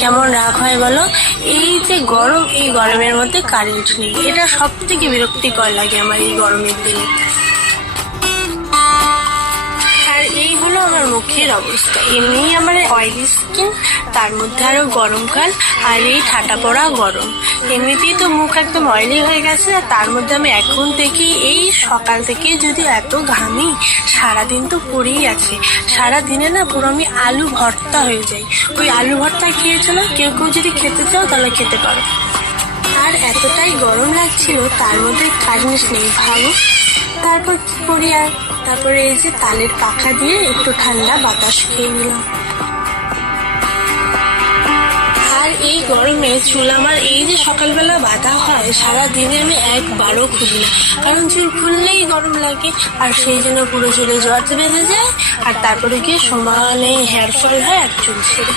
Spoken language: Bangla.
কেমন রাগ হয় বলো? এই যে গরম, এই গরমের মধ্যে কারেন্ট নেই, এটা সব থেকে বিরক্তিকর লাগে আমার এই গরমের দিনে। আর এই হলো আমার মুখের অবস্থা। এমনি আমার অয়েলি স্কিন, তার মধ্যে আরো গরমকাল আর এই ঠাটা পড়া গরম। এমনিতেই তো মুখ একদম অয়েলি হয়ে গেছে, আর তার মধ্যে আমি এখন থেকে এই সকাল থেকে যদি এত ঘামি, সারাদিন তো পড়েই আছে। সারাদিনে না পুরো আমি আলু ভর্তা হয়ে যাই। ওই আলু ভর্তা খেয়েছো না? কেউ কেউ যদি খেতে চাও তাহলে খেতে পারো। আর এতটাই গরম লাগছিল, তার মধ্যে কারেন্ট নেই, ভাবো। তারপর কি করি আর, তারপরে এই যে তালের পাখা দিয়ে একটু ঠান্ডা বাতাস খেয়ে নিলাম। আর এই গরমে চুল আমার এই যে সকালবেলা বাঁধা হয়, সারাদিনে আমি একবারও খুলি না, কারণ চুল খুললেই গরম লাগে। আর সেই জন্য পুরো চুলে জ্বর বেঁধে যায়, আর তারপরে গিয়ে সমানে হেয়ার ফল হয় আর চুল ছেড়ে।